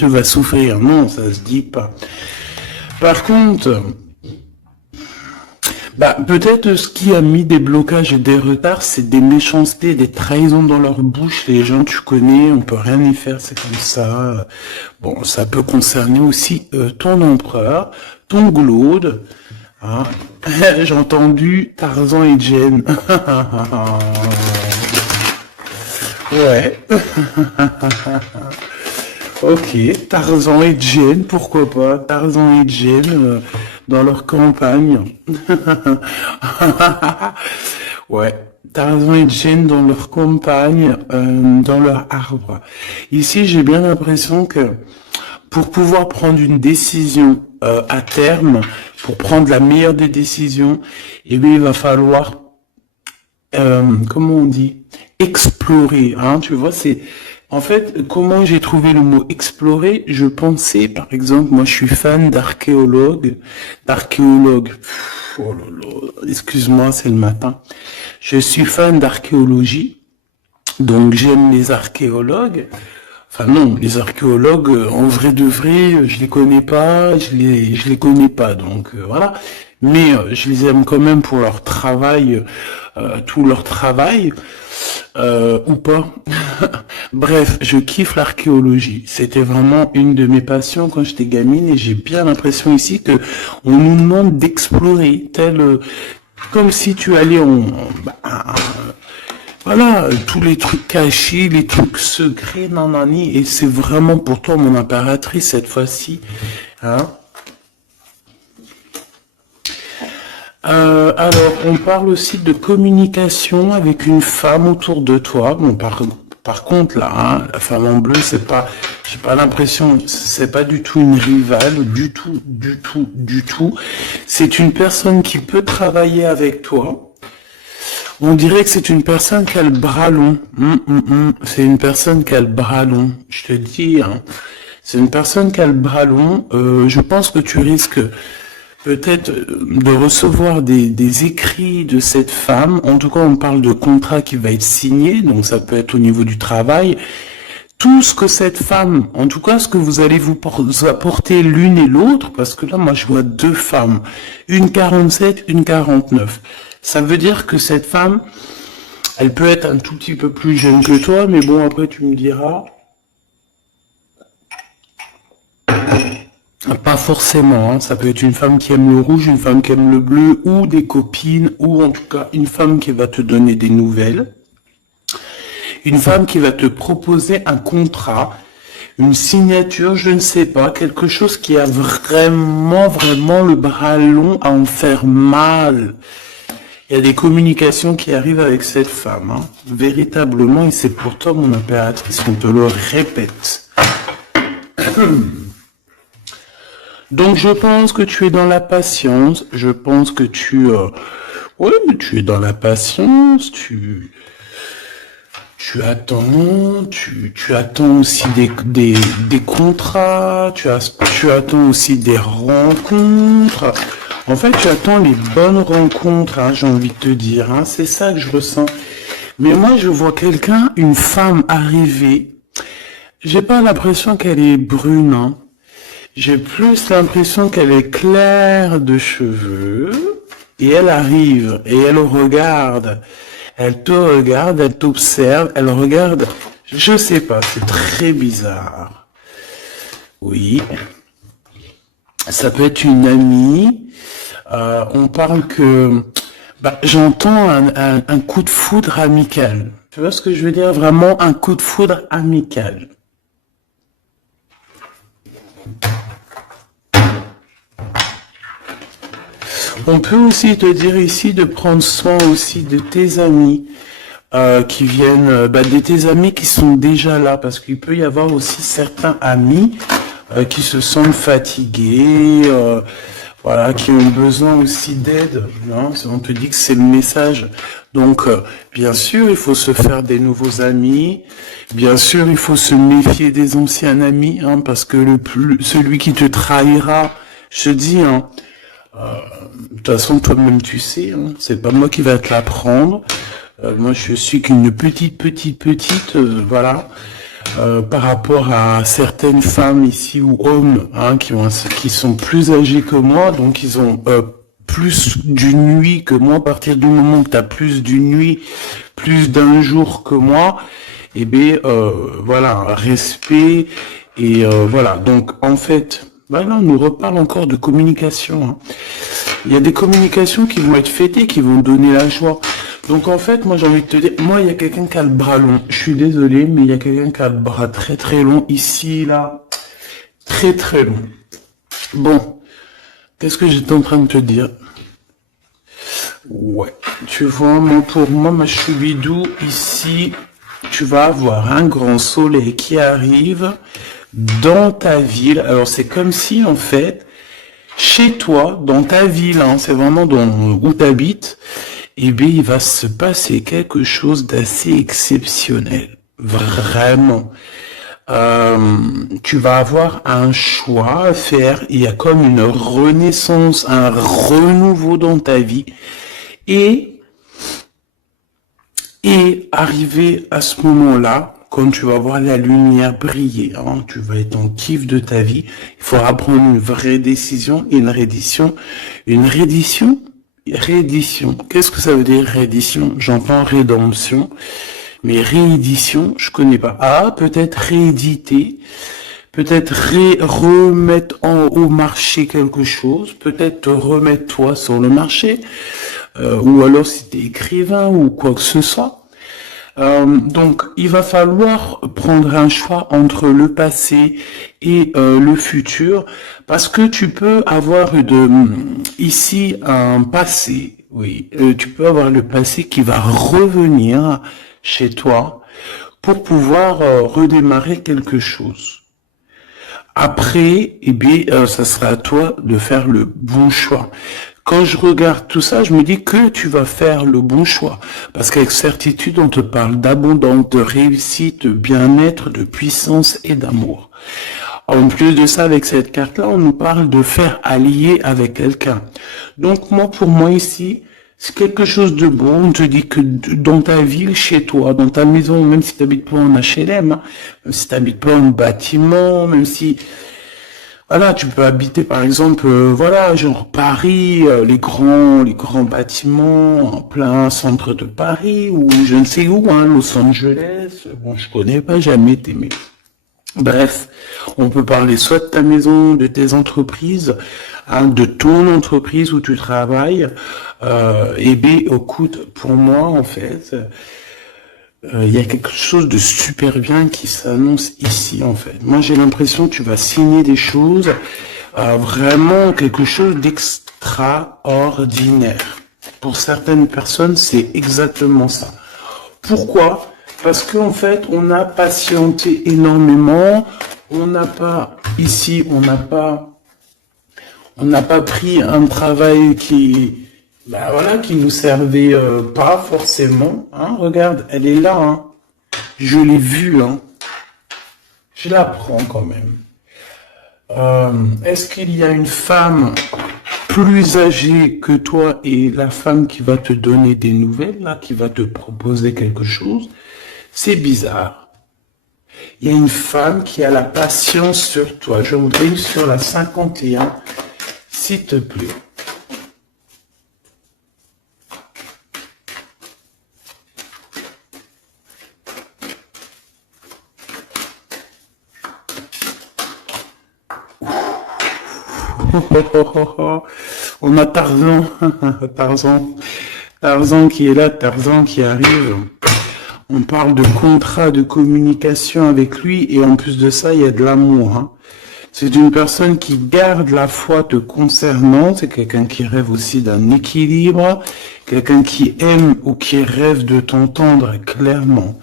tu vas souffrir. Non, ça se dit pas. Par contre, bah, peut-être ce qui a mis des blocages et des retards, c'est des méchancetés, des trahisons dans leur bouche. Les gens, tu connais, on peut rien y faire, c'est comme ça. Bon, ça peut concerner aussi ton empereur, ton glaude. Hein. J'ai entendu Tarzan et Jen. Ouais. Ok, Tarzan et Jen, pourquoi pas? Tarzan et Jen dans leur campagne. Ouais, Tarzan et Jen dans leur campagne, dans leur arbre. Ici, j'ai bien l'impression que pour pouvoir prendre une décision à terme, pour prendre la meilleure des décisions, eh bien, il va falloir, comment on dit, explorer. Hein, tu vois, c'est en fait comment j'ai trouvé le mot explorer. Je pensais, par exemple, moi, je suis fan d'archéologue. Oh là là, excuse-moi, c'est le matin. Je suis fan d'archéologie, donc j'aime les archéologues. Enfin non, les archéologues, en vrai de vrai, je les connais pas, je les connais pas, donc voilà. Mais je les aime quand même pour leur travail, tout leur travail, ou pas. Bref, je kiffe l'archéologie. C'était vraiment une de mes passions quand j'étais gamine et j'ai bien l'impression ici que on nous demande d'explorer, comme si tu allais voilà, tous les trucs cachés, les trucs secrets, nanani, et c'est vraiment pour toi mon impératrice cette fois-ci, hein. Alors, on parle aussi de communication avec une femme autour de toi. Bon, par contre, là, hein, la femme en bleu, c'est pas, j'ai pas l'impression, c'est pas du tout une rivale, du tout, du tout, du tout. C'est une personne qui peut travailler avec toi. On dirait que c'est une personne qui a le bras long. C'est une personne qui a le bras long. Je te dis, hein. C'est une personne qui a le bras long. Je pense que tu risques peut-être de recevoir des écrits de cette femme. En tout cas, on parle de contrat qui va être signé. Donc, ça peut être au niveau du travail. Tout ce que cette femme, en tout cas, ce que vous allez vous apporter l'une et l'autre, parce que là, moi, je vois deux femmes. Une 47, une 49. Ça veut dire que cette femme, elle peut être un tout petit peu plus jeune que toi, mais bon, après tu me diras. Pas forcément, hein. Ça peut être une femme qui aime le rouge, une femme qui aime le bleu, ou des copines, ou en tout cas une femme qui va te donner des nouvelles. Une femme qui va te proposer un contrat, une signature, je ne sais pas, quelque chose qui a vraiment, vraiment le bras long à en faire mal. Il y a des communications qui arrivent avec cette femme, hein, véritablement, et c'est pour toi, mon impératrice, on te le répète. Donc, je pense que tu es dans la patience, je pense que ouais, mais tu es dans la patience, tu attends, tu attends aussi des contrats, tu attends aussi des rencontres. En fait, tu attends les bonnes rencontres, hein, j'ai envie de te dire, hein, c'est ça que je ressens. Mais moi, je vois quelqu'un, une femme arriver. J'ai pas l'impression qu'elle est brune, hein. J'ai plus l'impression qu'elle est claire de cheveux. Et elle arrive, et elle regarde. Elle te regarde, elle t'observe, elle regarde. Je sais pas, c'est très bizarre. Oui. Ça peut être une amie. On parle que j'entends un coup de foudre amical. Tu vois ce que je veux dire? Vraiment un coup de foudre amical. On peut aussi te dire ici de prendre soin aussi de tes amis qui viennent, de tes amis qui sont déjà là, parce qu'il peut y avoir aussi certains amis qui se sentent fatigués, voilà, qui ont besoin aussi d'aide. Hein. On te dit que c'est le message. Donc, bien sûr, il faut se faire des nouveaux amis. Bien sûr, il faut se méfier des anciens amis, hein, parce que celui qui te trahira, je te dis, hein, de toute façon, toi-même, tu sais, hein, c'est pas moi qui va te l'apprendre. Moi, je suis qu'une petite, voilà. par rapport à certaines femmes ici ou hommes hein, qui sont plus âgés que moi, donc ils ont plus d'une nuit que moi. À partir du moment que tu as plus d'une nuit, plus d'un jour que moi, eh bien voilà, respect et voilà. Donc en fait, bah là on nous reparle encore de communication. Hein. Il y a des communications qui vont être fêtées, qui vont donner la joie. Donc en fait, moi j'ai envie de te dire, moi il y a quelqu'un qui a le bras long. Je suis désolé, mais il y a quelqu'un qui a le bras très très long ici, là, très très long. Bon, qu'est-ce que j'étais en train de te dire? Ouais, tu vois, moi pour moi, ma choubidou, ici, tu vas avoir un grand soleil qui arrive dans ta ville. Alors c'est comme si en fait, chez toi, dans ta ville, hein, c'est vraiment où tu habites, eh bien, il va se passer quelque chose d'assez exceptionnel. Vraiment. Tu vas avoir un choix à faire. Il y a comme une renaissance, un renouveau dans ta vie. Et arrivé à ce moment-là, quand tu vas voir la lumière briller, hein, tu vas être en kiff de ta vie, il faudra prendre une vraie décision et une reddition. Une reddition. Réédition. Qu'est-ce que ça veut dire réédition? J'entends rédemption, mais réédition, je connais pas. Ah, peut-être rééditer, peut-être remettre au marché quelque chose, peut-être te remettre toi sur le marché, ou alors si t'es écrivain ou quoi que ce soit. Donc, il va falloir prendre un choix entre le passé et le futur, parce que tu peux avoir ici un passé, oui, tu peux avoir le passé qui va revenir chez toi pour pouvoir redémarrer quelque chose. Après, eh bien, ça sera à toi de faire le bon choix. Quand je regarde tout ça, je me dis que tu vas faire le bon choix. Parce qu'avec certitude, on te parle d'abondance, de réussite, de bien-être, de puissance et d'amour. En plus de ça, avec cette carte-là, on nous parle de faire allier avec quelqu'un. Donc moi, pour moi ici, c'est quelque chose de bon. On te dit que dans ta ville, chez toi, dans ta maison, même si tu n'habites pas en HLM, hein, même si tu n'habites pas en bâtiment, même si... Voilà, tu peux habiter par exemple, voilà, genre Paris, les grands bâtiments en plein centre de Paris ou je ne sais où, hein, Los Angeles. Bon, je connais pas, jamais été, mais bref, on peut parler soit de ta maison, de tes entreprises, hein, de ton entreprise où tu travailles. Et bien, écoute, pour moi, en fait, il y a quelque chose de super bien qui s'annonce ici, en fait. Moi, j'ai l'impression que tu vas signer des choses, vraiment quelque chose d'extraordinaire. Pour certaines personnes, c'est exactement ça. Pourquoi? Parce qu'en fait, on a patienté énormément. On n'a pas, ici, on n'a pas pris un travail qui nous servait pas forcément. Hein, regarde, elle est là. Hein. Je l'ai vue. Hein. Je la prends quand même. Est-ce qu'il y a une femme plus âgée que toi et la femme qui va te donner des nouvelles, là, qui va te proposer quelque chose? C'est bizarre. Il y a une femme qui a la patience sur toi. Je voudrais sur la 51, s'il te plaît. On a Tarzan, Tarzan qui est là, Tarzan qui arrive. On parle de contrat de communication avec lui et en plus de ça, il y a de l'amour. Hein. C'est une personne qui garde la foi te concernant, c'est quelqu'un qui rêve aussi d'un équilibre, quelqu'un qui aime ou qui rêve de t'entendre clairement.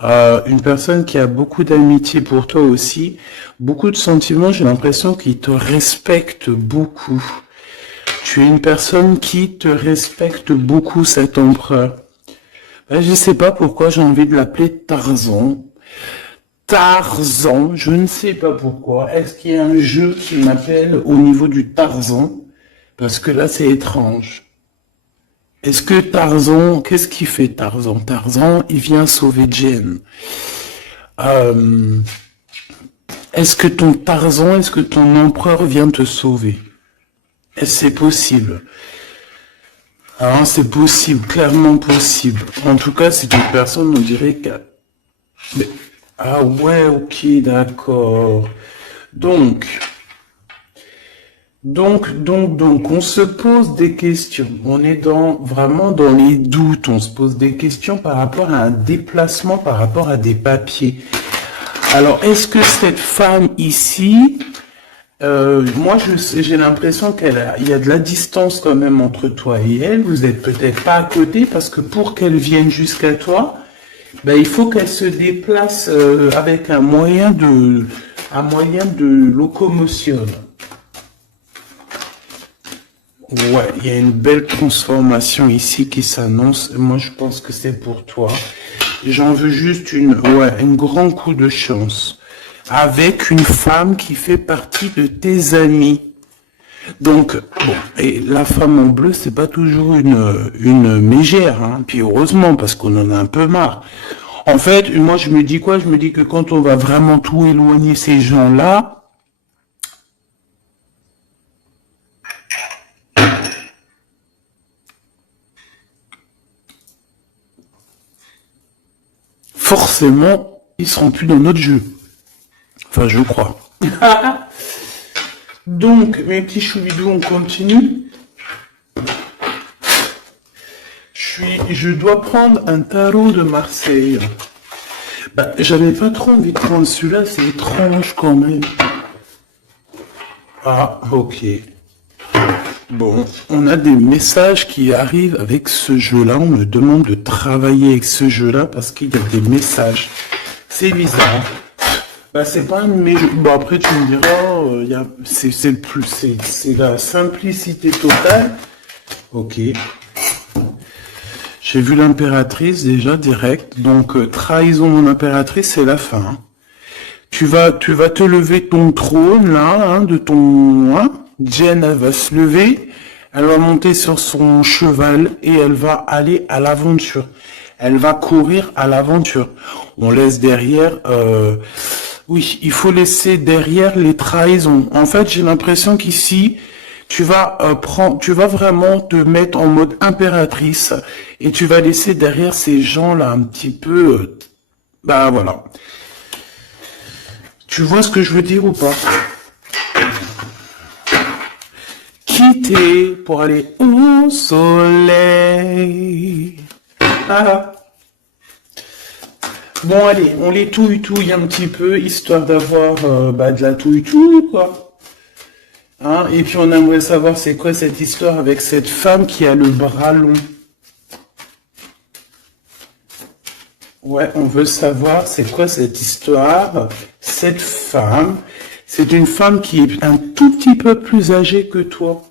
Une personne qui a beaucoup d'amitié pour toi aussi, beaucoup de sentiments, j'ai l'impression qu'il te respecte beaucoup. Tu es une personne qui te respecte beaucoup, cet empereur. Ben, je sais pas pourquoi j'ai envie de l'appeler Tarzan. Tarzan, je ne sais pas pourquoi. Est-ce qu'il y a un jeu qui m'appelle au niveau du Tarzan? Parce que là, c'est étrange. Est-ce que Tarzan, qu'est-ce qu'il fait Tarzan? Tarzan, il vient sauver Jen. Euh, est-ce que ton Tarzan, est-ce que ton empereur vient te sauver? Est-ce que c'est possible? Ah, c'est possible, clairement possible. En tout cas, c'est une personne, on dirait que... Mais- Ah ouais, ok, d'accord. Donc, donc, on se pose des questions. On est vraiment dans les doutes. On se pose des questions par rapport à un déplacement, par rapport à des papiers. Alors, est-ce que cette femme ici, moi, j'ai l'impression il y a de la distance quand même entre toi et elle. Vous êtes peut-être pas à côté parce que pour qu'elle vienne jusqu'à toi, ben, il faut qu'elle se déplace avec un moyen de locomotion. Ouais, il y a une belle transformation ici qui s'annonce. Moi, je pense que c'est pour toi. J'en veux juste un grand coup de chance. Avec une femme qui fait partie de tes amis. Donc, bon, et la femme en bleu, c'est pas toujours une mégère, hein. Puis heureusement, parce qu'on en a un peu marre. En fait, moi, je me dis quoi? Je me dis que quand on va vraiment tout éloigner ces gens-là, forcément, ils seront plus dans notre jeu. Enfin, je crois. Donc, mes petits choubidous, on continue. Je dois prendre un tarot de Marseille. Bah, j'avais pas trop envie de prendre celui-là, c'est étrange quand même. Ah, ok. Bon, on a des messages qui arrivent avec ce jeu-là. On me demande de travailler avec ce jeu-là parce qu'il y a des messages. C'est bizarre. Bah, c'est pas un de mes jeux. Bon, après, tu me diras, c'est le plus, c'est la simplicité totale. Ok. J'ai vu l'impératrice déjà direct. Donc, trahison mon impératrice, c'est la fin. Hein. Tu vas te lever de ton trône, là, hein, de ton... Hein. Jen, elle va se lever, elle va monter sur son cheval et elle va aller à l'aventure. Elle va courir à l'aventure. On laisse derrière... Oui, il faut laisser derrière les trahisons. En fait, j'ai l'impression qu'ici, tu vas vraiment te mettre en mode impératrice et tu vas laisser derrière ces gens-là un petit peu... bah voilà. Tu vois ce que je veux dire ou pas? Quitter pour aller au soleil. Ah. Bon, allez, on les touille un petit peu, histoire d'avoir de la touille-touille, quoi. Hein, et puis on aimerait savoir c'est quoi cette histoire avec cette femme qui a le bras long. Ouais, on veut savoir c'est quoi cette histoire. Cette femme, c'est une femme qui est un tout petit peu plus âgée que toi.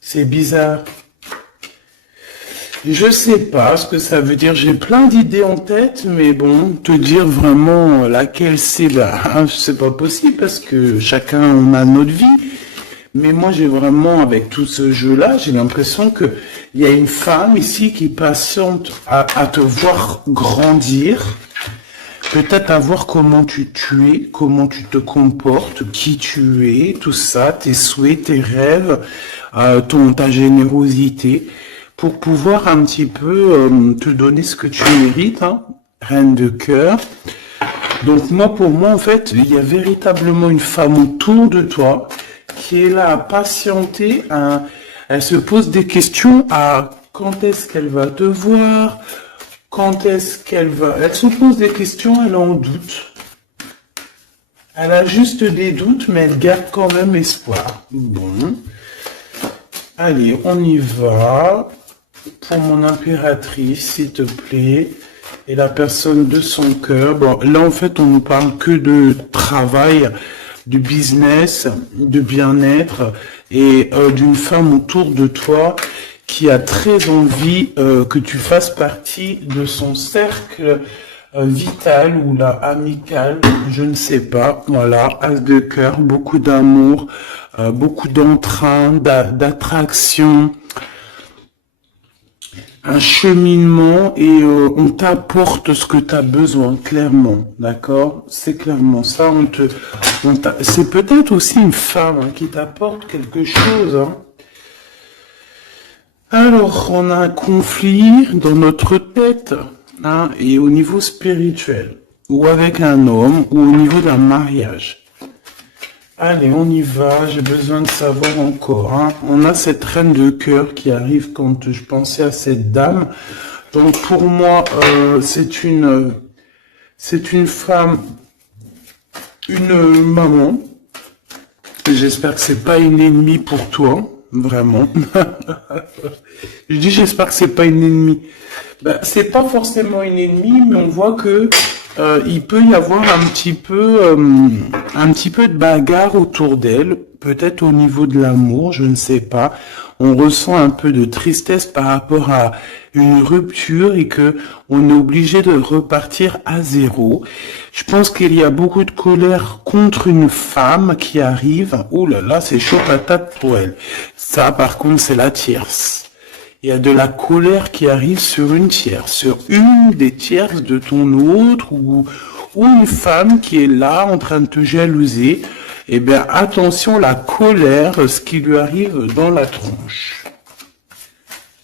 C'est bizarre. Je sais pas ce que ça veut dire. J'ai plein d'idées en tête, mais bon, te dire vraiment laquelle c'est, c'est pas possible parce que chacun on a notre vie. Mais moi, j'ai vraiment, avec tout ce jeu-là, j'ai l'impression que il y a une femme ici qui patiente à te voir grandir, peut-être à voir comment tu es, comment tu te comportes, qui tu es, tout ça, tes souhaits, tes rêves, ta générosité, pour pouvoir un petit peu te donner ce que tu mérites, hein, reine de cœur. Donc moi, pour moi, en fait, il y a véritablement une femme autour de toi qui est là à patienter, elle se pose des questions à quand est-ce qu'elle va te voir, quand est-ce qu'elle va... Elle se pose des questions, elle est en doute. Elle a juste des doutes, mais elle garde quand même espoir. Bon. Allez, on y va. Pour mon impératrice, s'il te plaît. Et la personne de son cœur. Bon, là, en fait, on ne parle que de travail, de business, de bien-être et d'une femme autour de toi qui a très envie que tu fasses partie de son cercle vital ou là amical, je ne sais pas. Voilà, as de cœur, beaucoup d'amour, beaucoup d'entrain, d'attraction. un cheminement et on t'apporte ce que tu as besoin, clairement, d'accord? C'est clairement ça, c'est peut-être aussi une femme hein, qui t'apporte quelque chose, hein. Alors, on a un conflit dans notre tête, hein, et au niveau spirituel, ou avec un homme, ou au niveau d'un mariage. Allez, on y va, j'ai besoin de savoir encore. Hein. On a cette reine de cœur qui arrive quand je pensais à cette dame. Donc pour moi, c'est une femme, une maman. J'espère que c'est pas une ennemie pour toi, vraiment. Je dis j'espère que c'est pas une ennemie. Ben, c'est pas forcément une ennemie, mais on voit que il peut y avoir un petit peu de bagarre autour d'elle, peut-être au niveau de l'amour, je ne sais pas. On ressent un peu de tristesse par rapport à une rupture et que on est obligé de repartir à zéro. Je pense qu'il y a beaucoup de colère contre une femme qui arrive. Ouh là là, c'est chaud patate pour elle. Ça, par contre, c'est la tierce. Il y a de la colère qui arrive sur une tierce, sur une des tierces de ton autre ou une femme qui est là en train de te jalouser. Eh bien, attention, la colère, ce qui lui arrive dans la tronche.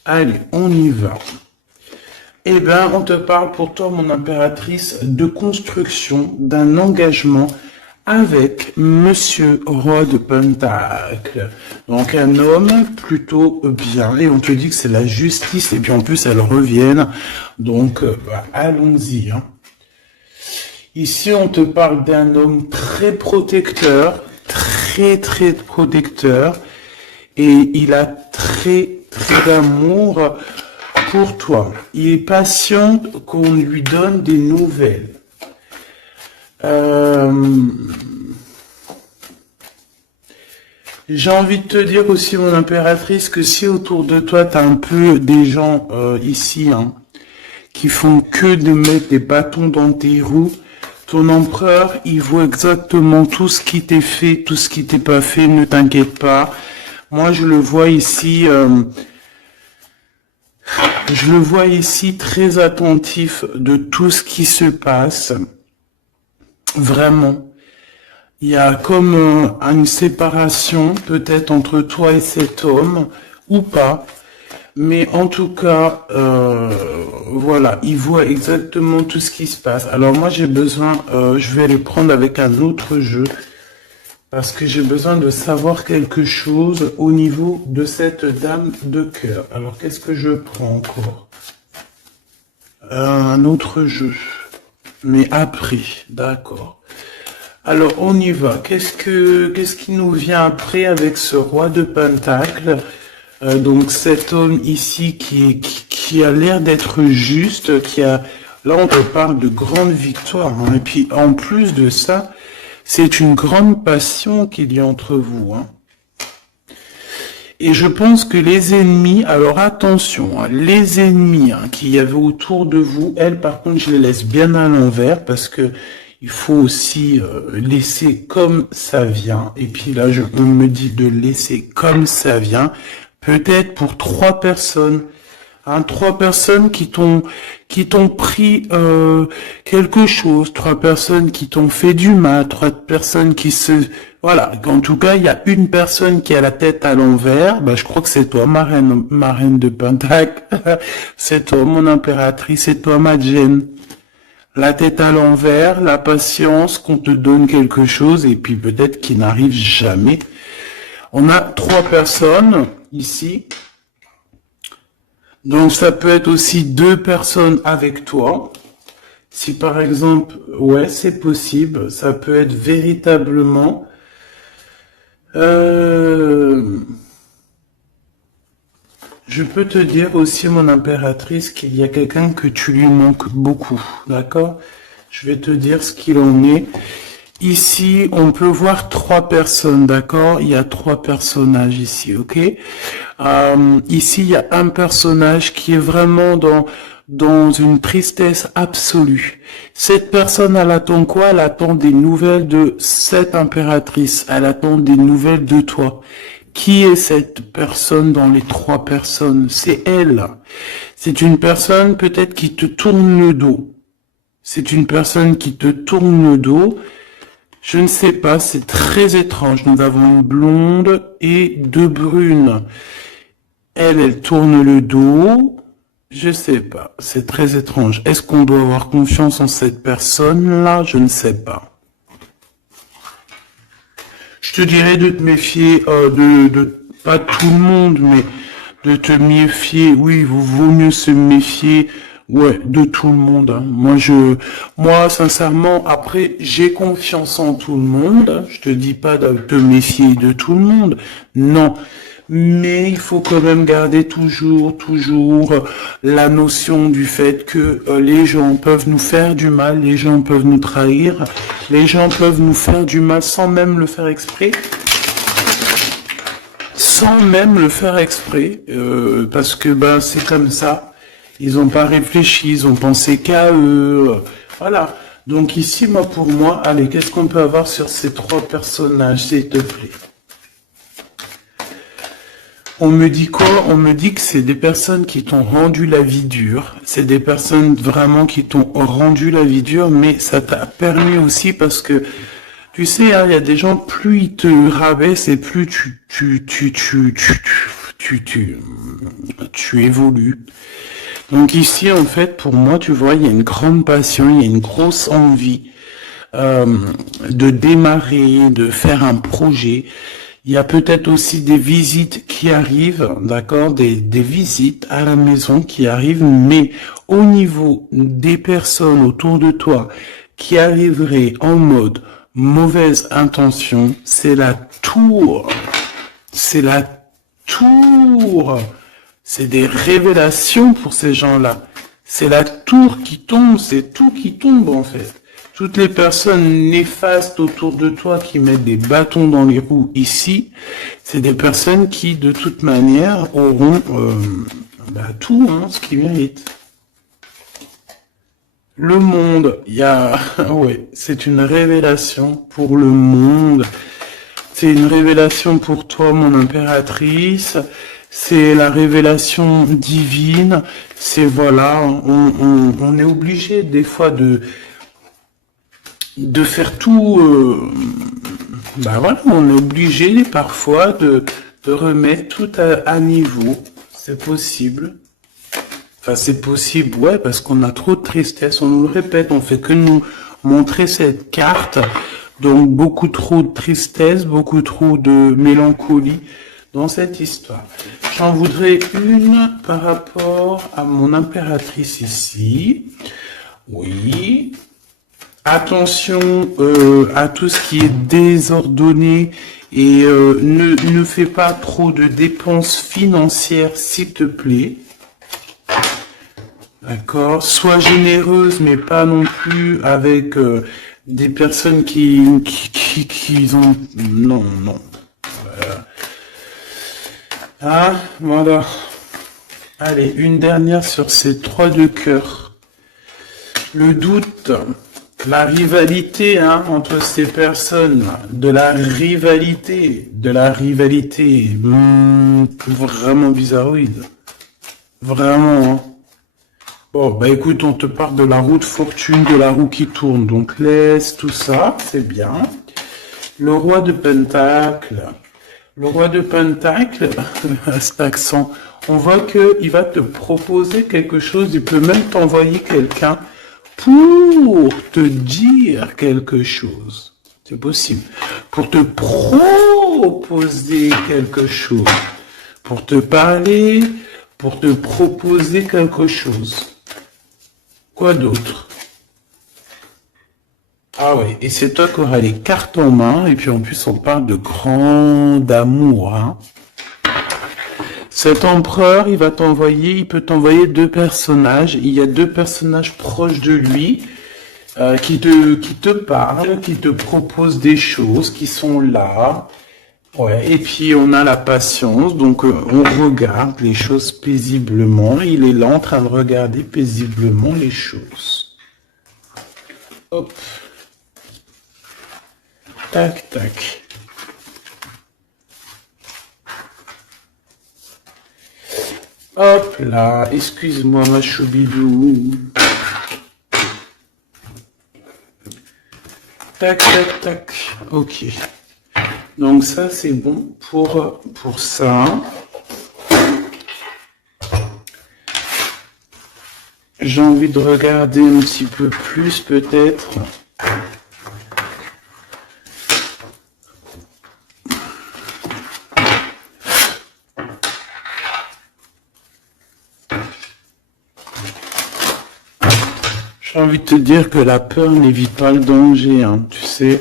Allez, on y va. Eh bien, on te parle pour toi, mon impératrice, de construction, d'un engagement avec Monsieur Roi de Pentacle. Donc un homme plutôt bien. Et on te dit que c'est la justice et puis en plus elles reviennent. Donc allons-y. Hein. Ici on te parle d'un homme très protecteur, très protecteur. Et il a très d'amour pour toi. Il est patient qu'on lui donne des nouvelles. J'ai envie de te dire aussi, mon impératrice, que si autour de toi, tu as un peu des gens ici hein, qui font que de mettre des bâtons dans tes roues, ton empereur, il voit exactement tout ce qui t'est fait, tout ce qui t'est pas fait, ne t'inquiète pas. Moi, je le vois ici... je le vois ici très attentif de tout ce qui se passe. Vraiment. Il y a comme une séparation peut-être entre toi et cet homme, ou pas. Mais en tout cas, voilà, il voit exactement tout ce qui se passe. Alors moi j'ai besoin, je vais les prendre avec un autre jeu. Parce que j'ai besoin de savoir quelque chose au niveau de cette dame de cœur. Alors, qu'est-ce que je prends encore? Un autre jeu. Mais après, d'accord. Alors, on y va. Qu'est-ce qui nous vient après avec ce roi de Pentacle? Donc, cet homme ici qui a l'air d'être juste, là, on te parle de grande victoire. Hein. Et puis, en plus de ça, c'est une grande passion qu'il y a entre vous. Hein. Et je pense que les ennemis, alors attention, hein, les ennemis hein, qu'il y avait autour de vous, elles par contre je les laisse bien à l'envers parce que il faut aussi laisser comme ça vient. Et puis là on me dit de laisser comme ça vient, peut-être pour 3 personnes. Hein, 3 personnes qui t'ont pris quelque chose, 3 personnes qui t'ont fait du mal, 3 personnes voilà, en tout cas, il y a une personne qui a la tête à l'envers, je crois que c'est toi, ma reine de Pentacle, c'est toi, mon impératrice, c'est toi, ma Jen. La tête à l'envers, la patience, qu'on te donne quelque chose, et puis peut-être qu'il n'arrive jamais. On a 3 personnes, ici. Donc, ça peut être aussi 2 personnes avec toi. Si par exemple, ouais, c'est possible, ça peut être véritablement... Je peux te dire aussi, mon impératrice, qu'il y a quelqu'un que tu lui manques beaucoup, d'accord? Je vais te dire ce qu'il en est. Ici, on peut voir 3 personnes, d'accord? Il y a 3 personnages ici, ok? Ici, il y a un personnage qui est vraiment dans une tristesse absolue. Cette personne, elle attend quoi? Elle attend des nouvelles de cette impératrice. Elle attend des nouvelles de toi. Qui est cette personne dans les 3 personnes? C'est elle. C'est une personne peut-être qui te tourne le dos. C'est une personne qui te tourne le dos. Je ne sais pas, c'est très étrange. Nous avons une blonde et deux brunes. Elle tourne le dos. Je sais pas, c'est très étrange. Est-ce qu'on doit avoir confiance en cette personne-là? Je ne sais pas. Je te dirais de te méfier, pas tout le monde, mais de te méfier. Oui, vaut mieux se méfier, ouais, de tout le monde. Hein. Moi, sincèrement, après, j'ai confiance en tout le monde. Je te dis pas de te méfier de tout le monde. Non. Mais il faut quand même garder toujours la notion du fait que les gens peuvent nous faire du mal, les gens peuvent nous trahir, les gens peuvent nous faire du mal sans même le faire exprès, parce que ben c'est comme ça. Ils n'ont pas réfléchi, ils ont pensé qu'à eux, voilà. Donc ici, pour moi, allez, qu'est-ce qu'on peut avoir sur ces trois personnages, s'il te plaît? On me dit quoi? On me dit que c'est des personnes qui t'ont rendu la vie dure. C'est des personnes vraiment qui t'ont rendu la vie dure, mais ça t'a permis aussi parce que, tu sais, hein, il y a des gens, plus ils te rabaissent et plus tu évolues. Donc ici, en fait, pour moi, tu vois, il y a une grande passion, il y a une grosse envie de démarrer, de faire un projet. Il y a peut-être aussi des visites qui arrivent, d'accord, des visites à la maison qui arrivent, mais au niveau des personnes autour de toi qui arriveraient en mode mauvaise intention, c'est la tour. C'est la tour. C'est des révélations pour ces gens-là. C'est la tour qui tombe, c'est tout qui tombe en fait. Toutes les personnes néfastes autour de toi qui mettent des bâtons dans les roues ici, c'est des personnes qui, de toute manière, auront tout ce qu'ils méritent. Le monde, ouais, c'est une révélation pour le monde. C'est une révélation pour toi, mon impératrice. C'est la révélation divine. C'est voilà, on est obligé des fois de faire tout, on est obligé parfois de remettre tout à niveau. C'est possible. Enfin, c'est possible, ouais, parce qu'on a trop de tristesse. On nous le répète, on fait que nous montrer cette carte. Donc, beaucoup trop de tristesse, beaucoup trop de mélancolie dans cette histoire. J'en voudrais une par rapport à mon impératrice ici. Oui. Attention à tout ce qui est désordonné et ne fais pas trop de dépenses financières, s'il te plaît. D'accord. Sois généreuse, mais pas non plus avec des personnes qui ont... Non. Voilà. Ah, voilà. Allez, une dernière sur ces trois de cœur. Le doute, la rivalité entre ces personnes, de la rivalité, vraiment bizarroïde. Vraiment, hein. Bon, bah écoute, on te parle de la roue de fortune, de la roue qui tourne, donc laisse tout ça, c'est bien. Le roi de Pentacle. Le roi de Pentacle, à cet accent, on voit qu'il va te proposer quelque chose, il peut même t'envoyer quelqu'un pour te dire quelque chose. C'est possible. Pour te proposer quelque chose. Pour te parler, pour te proposer quelque chose. Quoi d'autre? Ah ouais, et c'est toi qui auras les cartes en main, et puis en plus on parle de grand amour. Hein. Cet empereur, il peut t'envoyer deux personnages. Il y a deux personnages proches de lui qui te parlent, qui te proposent des choses, qui sont là. Ouais, et puis on a la patience, donc on regarde les choses paisiblement. Il est là en train de regarder paisiblement les choses. Hop. Tac, tac. Hop là, excuse-moi ma choubidou. Tac, tac, tac. Ok. Donc ça, c'est bon pour ça. J'ai envie de regarder un petit peu plus peut-être. J'ai envie de te dire que la peur n'évite pas le danger, hein, tu sais.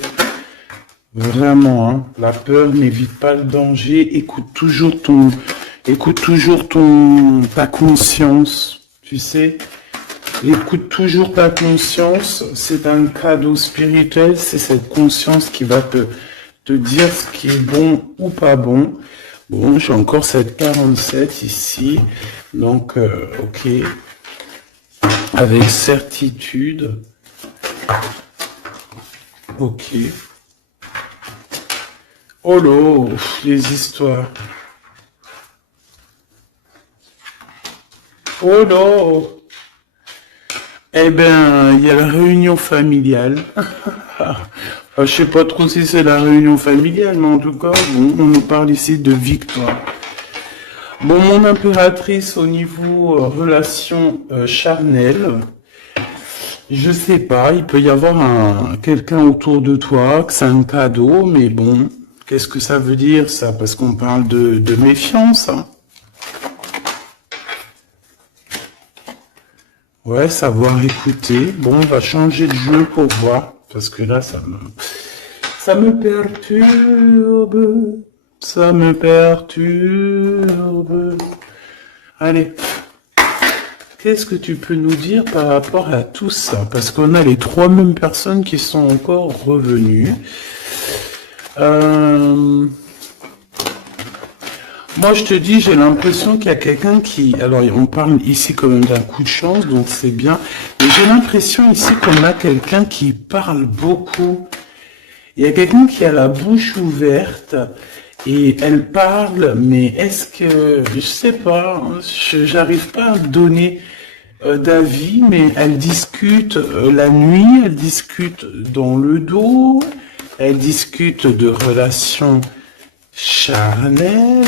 Vraiment, hein, la peur n'évite pas le danger. Écoute toujours ta conscience, tu sais. Écoute toujours ta conscience. C'est un cadeau spirituel. C'est cette conscience qui va te dire ce qui est bon ou pas bon. Bon, j'ai encore cette 47 ici. Donc, ok. Avec certitude. Ok. Oh là, les histoires. Oh là. Eh ben, il y a la réunion familiale. Je sais pas trop si c'est la réunion familiale, mais en tout cas, bon, on nous parle ici de victoire. Bon, mon impératrice au niveau relation charnelle, je sais pas, il peut y avoir quelqu'un autour de toi, que c'est un cadeau, mais bon, qu'est-ce que ça veut dire ça? Parce qu'on parle de méfiance, hein. Ouais, savoir écouter. Bon, on va changer de jeu pour voir, parce que là, ça me perturbe. Ça me perturbe. Allez. Qu'est-ce que tu peux nous dire par rapport à tout ça? Parce qu'on a les trois mêmes personnes qui sont encore revenues. Moi, je te dis, j'ai l'impression qu'il y a quelqu'un qui... Alors, on parle ici quand même d'un coup de chance, donc c'est bien. Mais j'ai l'impression ici qu'on a quelqu'un qui parle beaucoup. Il y a quelqu'un qui a la bouche ouverte et elle parle, mais est-ce que... Je sais pas, j'arrive pas à donner d'avis, mais elle discute la nuit, elle discute dans le dos, elle discute de relations charnelles.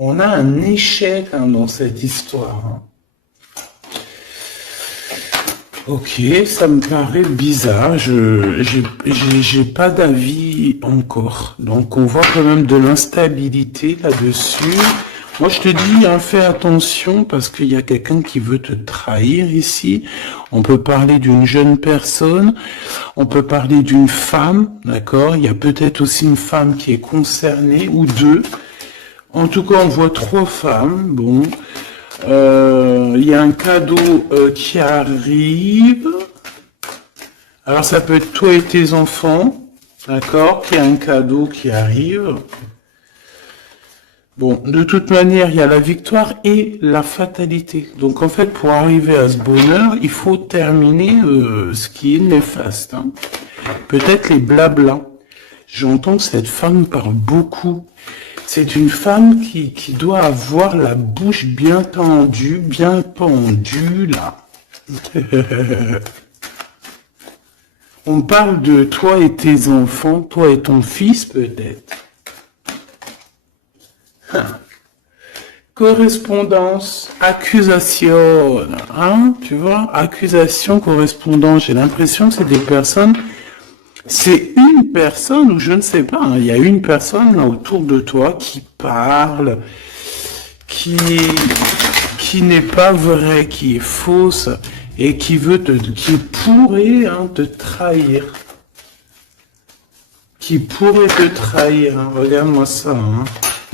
On a un échec dans cette histoire. Hein. Ok, ça me paraît bizarre. J'ai pas d'avis encore. Donc on voit quand même de l'instabilité là-dessus. Moi je te dis, hein, fais attention parce qu'il y a quelqu'un qui veut te trahir ici. On peut parler d'une jeune personne, on peut parler d'une femme, d'accord? Il y a peut-être aussi une femme qui est concernée ou deux. En tout cas, on voit trois femmes. Bon. Il y a un cadeau qui arrive. Alors ça peut être toi et tes enfants, d'accord, qu'il y a un cadeau qui arrive. Bon, de toute manière, il y a la victoire et la fatalité. Donc en fait, pour arriver à ce bonheur, il faut terminer ce qui est néfaste. Hein. Peut-être les blablas. J'entends que cette femme parle beaucoup. C'est une femme qui doit avoir la bouche bien tendue, bien pendue, là. On parle de toi et tes enfants, toi et ton fils, peut-être. Correspondance, accusation, hein, tu vois, accusation, correspondance. J'ai l'impression que c'est des personnes... C'est une personne, ou je ne sais pas, hein, il y a une personne là autour de toi qui parle, qui n'est pas vraie, qui est fausse, et qui pourrait te trahir. Qui pourrait te trahir, hein, regarde-moi ça, hein.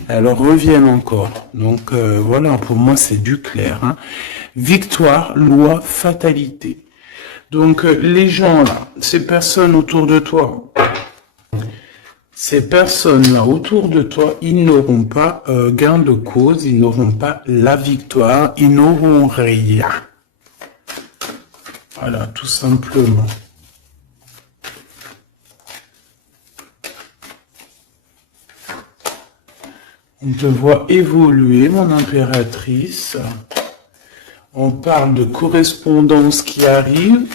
Alors reviennent encore. Donc voilà, pour moi c'est du clair. Hein. Victoire, loi, fatalité. Donc les gens là, ces personnes autour de toi, ces personnes-là autour de toi, ils n'auront pas gain de cause, ils n'auront pas la victoire, ils n'auront rien. Voilà, tout simplement. On te voit évoluer, mon impératrice. On parle de correspondance qui arrive.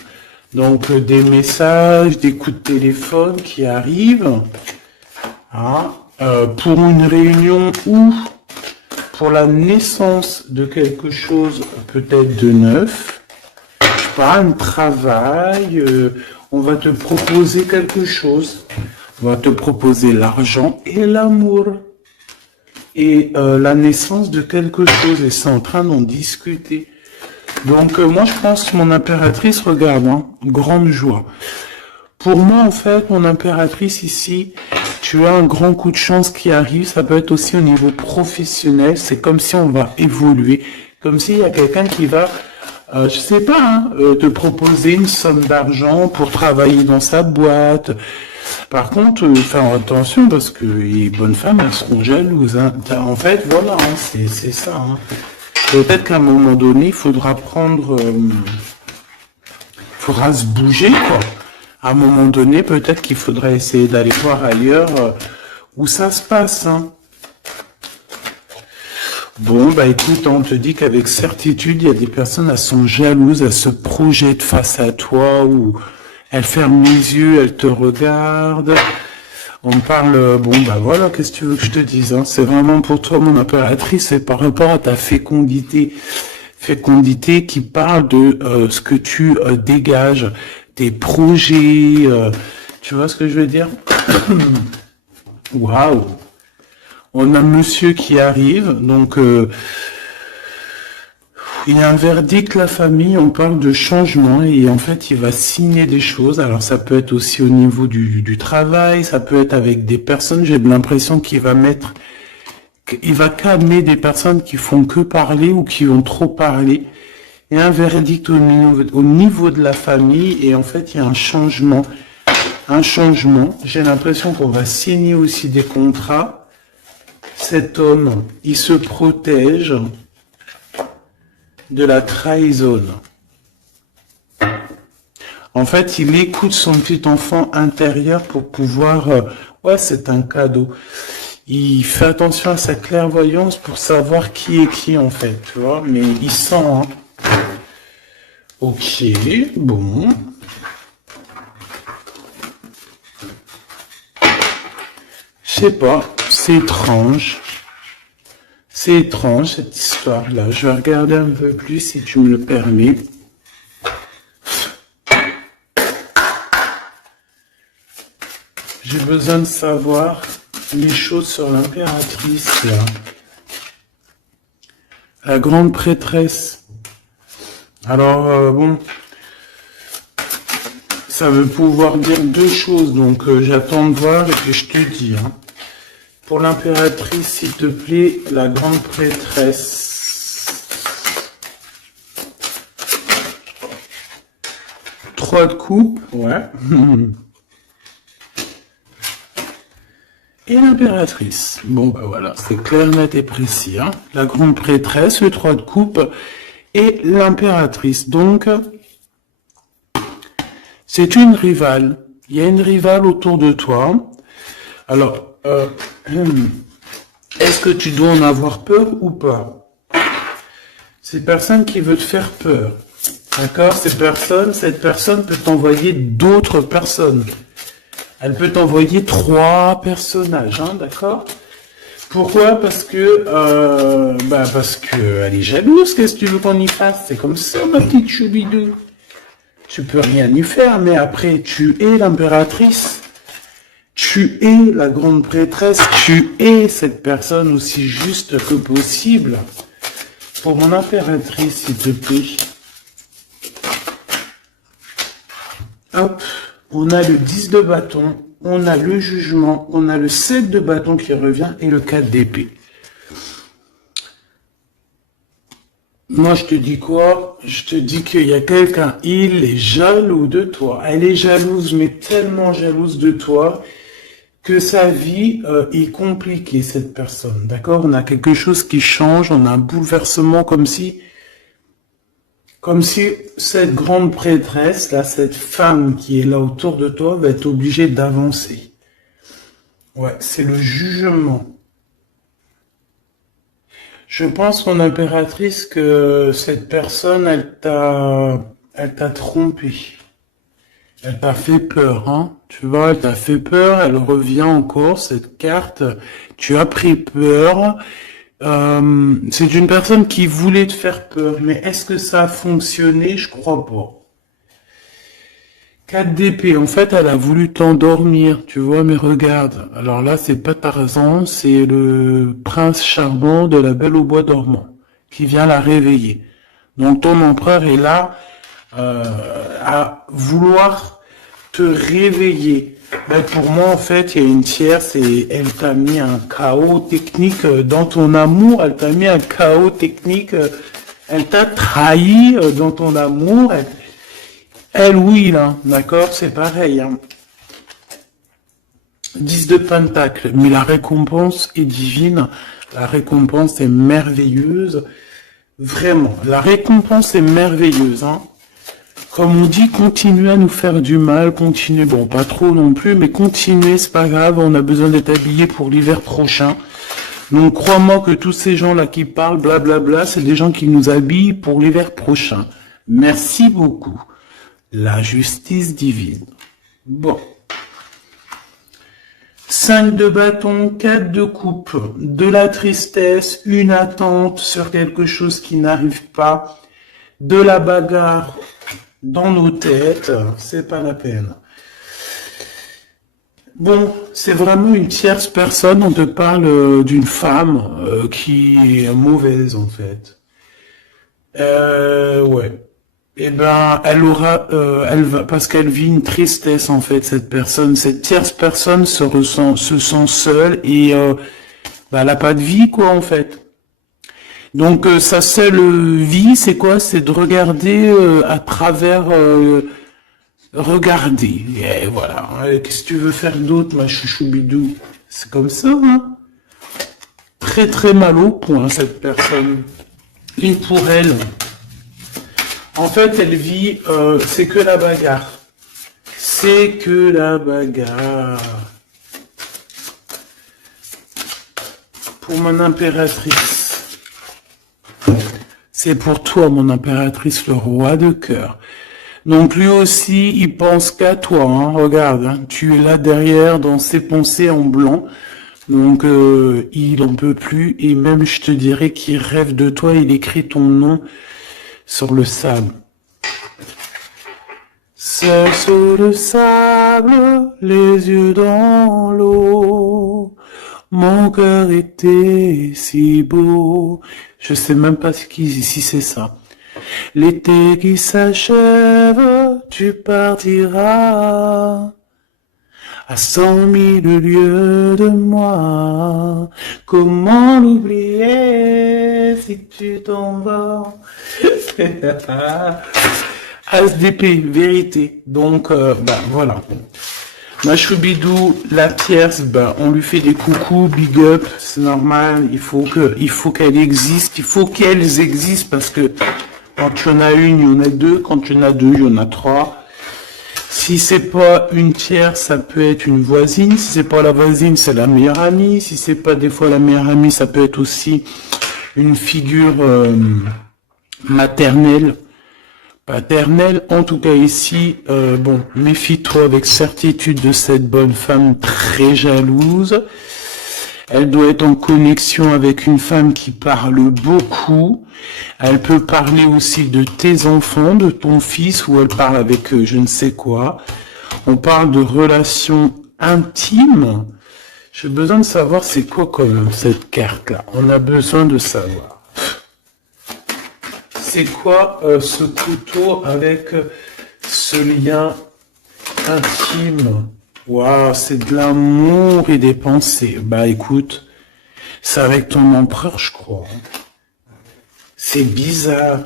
Donc, des messages, des coups de téléphone qui arrivent. Hein, pour une réunion ou pour la naissance de quelque chose, peut-être de neuf. Pas un travail, on va te proposer quelque chose. On va te proposer l'argent et l'amour. Et la naissance de quelque chose. Et c'est en train d'en discuter. Donc, moi, je pense que mon impératrice, regarde, hein, grande joie. Pour moi, en fait, mon impératrice ici, tu as un grand coup de chance qui arrive. Ça peut être aussi au niveau professionnel. C'est comme si on va évoluer. Comme s'il y a quelqu'un qui va, je sais pas, hein, te proposer une somme d'argent pour travailler dans sa boîte. Par contre, faire attention parce que les bonnes femmes, elles seront jalouses. Hein. En fait, voilà, hein, c'est ça. Hein. Peut-être qu'à un moment donné, il faudra faudra se bouger, quoi. À un moment donné, peut-être qu'il faudra essayer d'aller voir ailleurs où ça se passe. Hein. Bon, bah écoute, on te dit qu'avec certitude, il y a des personnes, elles sont jalouses, elles se projettent face à toi ou elles ferment les yeux, elles te regardent. On me parle, bon, bah voilà, qu'est-ce que tu veux que je te dise, hein. C'est vraiment pour toi, mon impératrice, c'est par rapport à ta fécondité. Fécondité qui parle de ce que tu dégages, tes projets, tu vois ce que je veux dire? Waouh! On a monsieur qui arrive, donc il y a un verdict, la famille, on parle de changement et en fait il va signer des choses. Alors ça peut être aussi au niveau du travail, ça peut être avec des personnes, j'ai l'impression qu'il va calmer des personnes qui font que parler ou qui ont trop parlé. Il y a un verdict au niveau de la famille et en fait il y a un changement. J'ai l'impression qu'on va signer aussi des contrats. Cet homme, il se protège de la trahison. En fait, il écoute son petit enfant intérieur pour pouvoir... ouais, c'est un cadeau. Il fait attention à sa clairvoyance pour savoir qui est qui, en fait, tu vois. Mais il sent, hein. Ok, bon. Je sais pas, c'est étrange. C'est étrange, cette histoire-là. Je vais regarder un peu plus, si tu me le permets. J'ai besoin de savoir les choses sur l'impératrice, là. La grande prêtresse. Alors, bon, ça veut pouvoir dire deux choses, donc j'attends de voir et puis je te dis. Hein. Pour l'impératrice, s'il te plaît, la grande prêtresse. 3 de coupe, ouais. Et l'impératrice. Bon, bah voilà, c'est clair, net et précis. Hein. La grande prêtresse, le 3 de coupe et l'impératrice. Donc, c'est une rivale. Il y a une rivale autour de toi. Alors, est-ce que tu dois en avoir peur ou pas? C'est personne qui veut te faire peur. D'accord? Cette personne peut t'envoyer d'autres personnes. Elle peut t'envoyer 3 personnages, hein, d'accord? Pourquoi? Parce que elle est jalouse. Qu'est-ce que tu veux qu'on y fasse? C'est comme ça, ma petite choubidou. Tu peux rien y faire, mais après, tu es l'impératrice. Tu es la grande prêtresse. Tu es cette personne aussi juste que possible. Pour mon impératrice, s'il te plaît. Hop. On a le 10 de bâton, on a le jugement, on a le 7 de bâton qui revient et le 4 d'épée. Moi, je te dis quoi? Je te dis qu'il y a quelqu'un, il est jaloux de toi. Elle est jalouse, mais tellement jalouse de toi que sa vie est compliquée, cette personne. D'accord? On a quelque chose qui change, on a un bouleversement comme si cette grande prêtresse, là, cette femme qui est là autour de toi, va être obligée d'avancer. Ouais, c'est le jugement. Je pense, mon impératrice, que cette personne, elle t'a trompé. Elle t'a fait peur, hein. Tu vois, elle t'a fait peur, elle revient encore, cette carte. Tu as pris peur. C'est une personne qui voulait te faire peur, mais est-ce que ça a fonctionné? Je crois pas. 4 d'épée, en fait, elle a voulu t'endormir, tu vois, mais regarde. Alors là, c'est pas Tarzan, c'est le prince charmant de la Belle au bois dormant, qui vient la réveiller. Donc ton empereur est là à vouloir te réveiller. Ben, pour moi, en fait, il y a une tierce et elle t'a mis un chaos technique dans ton amour, elle t'a mis un chaos technique, elle t'a trahi dans ton amour, elle, oui, là, d'accord, c'est pareil. Hein. 10 de Pentacle, mais la récompense est divine, la récompense est merveilleuse, vraiment, la récompense est merveilleuse. Hein. Comme on dit, continuez à nous faire du mal, continuez, bon, pas trop non plus, mais continuez, c'est pas grave, on a besoin d'être habillés pour l'hiver prochain. Donc crois-moi que tous ces gens-là qui parlent, blablabla, c'est des gens qui nous habillent pour l'hiver prochain. Merci beaucoup. La justice divine. Bon. 5 de bâton, 4 de coupe, de la tristesse, une attente sur quelque chose qui n'arrive pas, de la bagarre dans nos têtes, c'est pas la peine. Bon, c'est vraiment une tierce personne, on te parle d'une femme qui est mauvaise en fait. Ouais. Eh ben, elle va, parce qu'elle vit une tristesse en fait, cette personne, cette tierce personne se sent seule et bah, elle a pas de vie quoi en fait. Donc sa seule vie, c'est quoi? C'est de regarder à travers, regarder. Et voilà. Qu'est-ce que tu veux faire d'autre, ma chouchou bidou? C'est comme ça, hein. Très très mal au point cette personne. Et pour elle. En fait, elle vit, c'est que la bagarre. C'est que la bagarre. Pour mon impératrice. C'est pour toi, mon impératrice, le roi de cœur. Donc lui aussi, il pense qu'à toi. Hein. Regarde, hein, tu es là derrière dans ses pensées en blanc. Donc il en peut plus. Et même, je te dirais qu'il rêve de toi. Il écrit ton nom sur le sable. Seul sur le sable, les yeux dans l'eau, mon cœur était si beau. Je sais même pas si c'est ça. L'été qui s'achève, tu partiras à 100 000 lieues de moi. Comment l'oublier si tu t'en vas? As d'épée, vérité. Donc, voilà. Ma choubidou, la tierce, on lui fait des coucous, big up, c'est normal. Il faut qu'elle existe. Il faut qu'elles existent parce que quand tu en as une, il y en a deux. Quand tu en as deux, il y en a trois. Si c'est pas une tierce, ça peut être une voisine. Si c'est pas la voisine, c'est la meilleure amie. Si c'est pas des fois la meilleure amie, ça peut être aussi une figure maternelle, paternelle. En tout cas ici, bon, méfie-toi avec certitude de cette bonne femme très jalouse. Elle doit être en connexion avec une femme qui parle beaucoup. Elle peut parler aussi de tes enfants, de ton fils, ou elle parle avec je ne sais quoi. On parle de relations intimes. J'ai besoin de savoir c'est quoi comme cette carte-là. On a besoin de savoir. C'est quoi ce couteau avec ce lien intime? Waouh, c'est de l'amour et des pensées. Bah écoute, c'est avec ton empereur, je crois. C'est bizarre.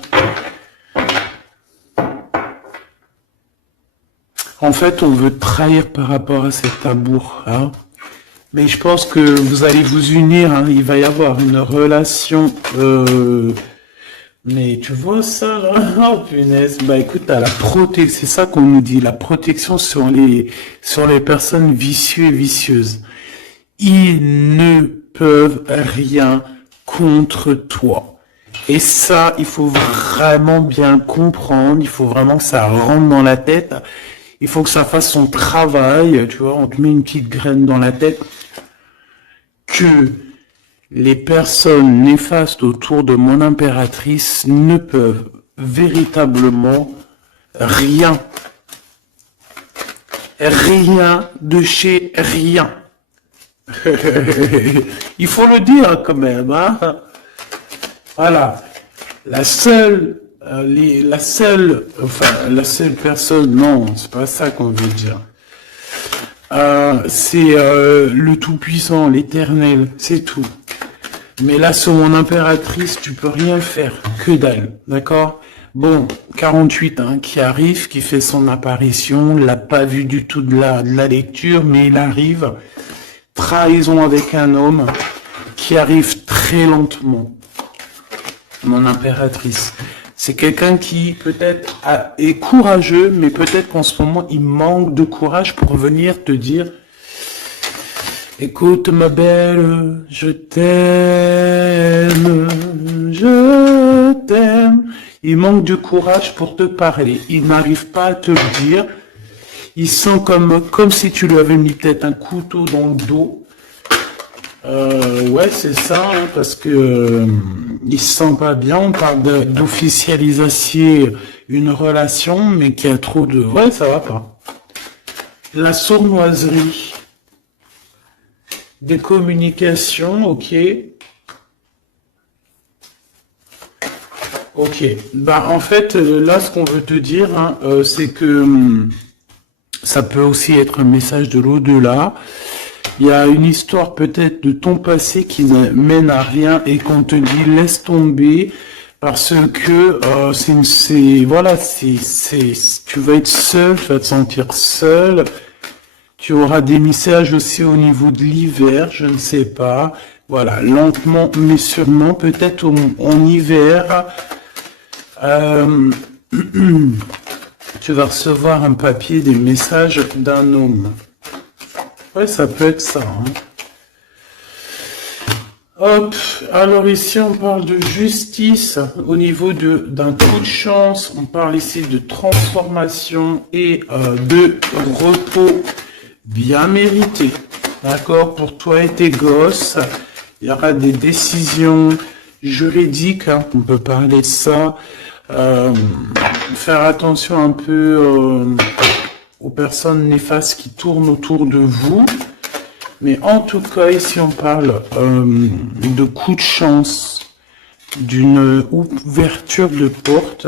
En fait, on veut te trahir par rapport à cet amour. Hein. Mais je pense que vous allez vous unir. Hein. Il va y avoir une relation... Mais tu vois ça là? Oh punaise, bah écoute, t'as la protection, c'est ça qu'on nous dit, la protection sur les personnes vicieuses et vicieuses. Ils ne peuvent rien contre toi. Et ça, il faut vraiment bien le comprendre, il faut vraiment que ça rentre dans la tête, il faut que ça fasse son travail, tu vois, on te met une petite graine dans la tête, que les personnes néfastes autour de mon impératrice ne peuvent véritablement rien. Rien de chez rien. Il faut le dire quand même, hein. Voilà. La seule personne, non, c'est pas ça qu'on veut dire. C'est le Tout-Puissant, l'Éternel, c'est tout. Mais là, sur mon impératrice, tu peux rien faire, que dalle, d'accord? Bon, 48, hein, qui arrive, qui fait son apparition, l'a pas vu du tout de la lecture, mais il arrive. Trahison avec un homme qui arrive très lentement. Mon impératrice. C'est quelqu'un qui peut-être est courageux, mais peut-être qu'en ce moment, il manque de courage pour venir te dire écoute ma belle, je t'aime, je t'aime. Il manque de courage pour te parler. Il n'arrive pas à te le dire. Il sent comme si tu lui avais mis peut-être un couteau dans le dos. Ouais, c'est ça, hein, parce que il se sent pas bien. On parle d'officialiser une relation, mais qui a trop de... Ouais, ça va pas. La sournoiserie. Des communications, ok. Ok. Bah, en fait, là, ce qu'on veut te dire, hein, c'est que ça peut aussi être un message de l'au-delà. Il y a une histoire peut-être de ton passé qui ne mène à rien et qu'on te dit laisse tomber parce que tu vas être seul, tu vas te sentir seul. Tu auras des messages aussi au niveau de l'hiver, je ne sais pas. Voilà, lentement mais sûrement, peut-être en hiver. Tu vas recevoir un papier, des messages d'un homme. Ouais, ça peut être ça. Hein. Hop, alors ici on parle de justice au niveau d'un coup de chance. On parle ici de transformation et de repos bien mérité. D'accord, pour toi et tes gosses. Il y aura des décisions juridiques. Hein, on peut parler de ça. Faire attention un peu aux personnes néfastes qui tournent autour de vous. Mais en tout cas, ici, on parle de coup de chance, d'une ouverture de porte.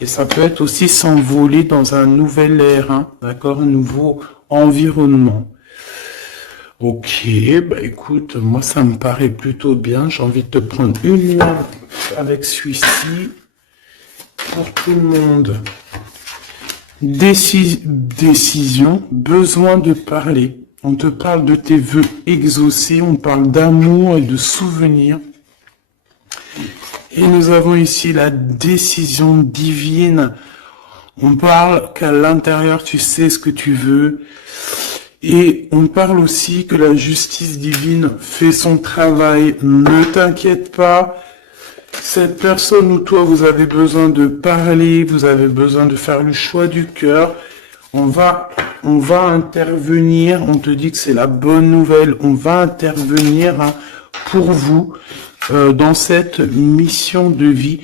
Et ça peut être aussi s'envoler dans un nouvel air, hein, d'accord, un nouveau environnement. Ok, bah écoute, moi, ça me paraît plutôt bien. J'ai envie de te prendre une ligne avec celui-ci pour tout le monde. Décision, besoin de parler. On te parle de tes vœux exaucés, on parle d'amour et de souvenirs. Et nous avons ici la décision divine. On parle qu'à l'intérieur, tu sais ce que tu veux. Et on parle aussi que la justice divine fait son travail. Ne t'inquiète pas. Cette personne où toi, vous avez besoin de parler, vous avez besoin de faire le choix du cœur, on va intervenir, on te dit que c'est la bonne nouvelle, on va intervenir hein, pour vous dans cette mission de vie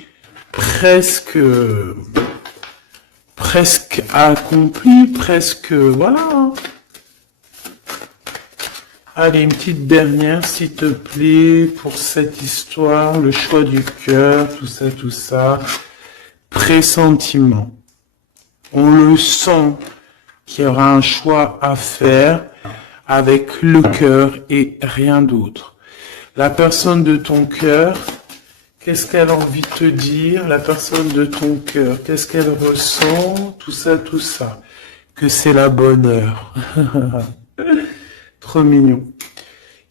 presque accomplie, presque, voilà. Allez, une petite dernière, s'il te plaît, pour cette histoire, le choix du cœur, tout ça. Pressentiment. On le sent qu'il y aura un choix à faire avec le cœur et rien d'autre. La personne de ton cœur, qu'est-ce qu'elle a envie de te dire? La personne de ton cœur, qu'est-ce qu'elle ressent? Tout ça. Que c'est la bonne heure. Trop mignon.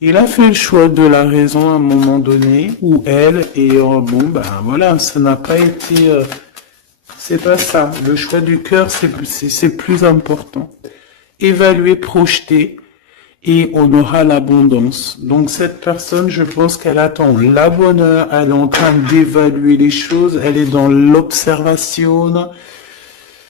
Il a fait le choix de la raison à un moment donné, ou elle, et bon, ben voilà, ça n'a pas été... c'est pas ça. Le choix du cœur, c'est plus important. Évaluer, projeter, et on aura l'abondance. Donc cette personne, je pense qu'elle attend la bonne heure, elle est en train d'évaluer les choses, elle est dans l'observation,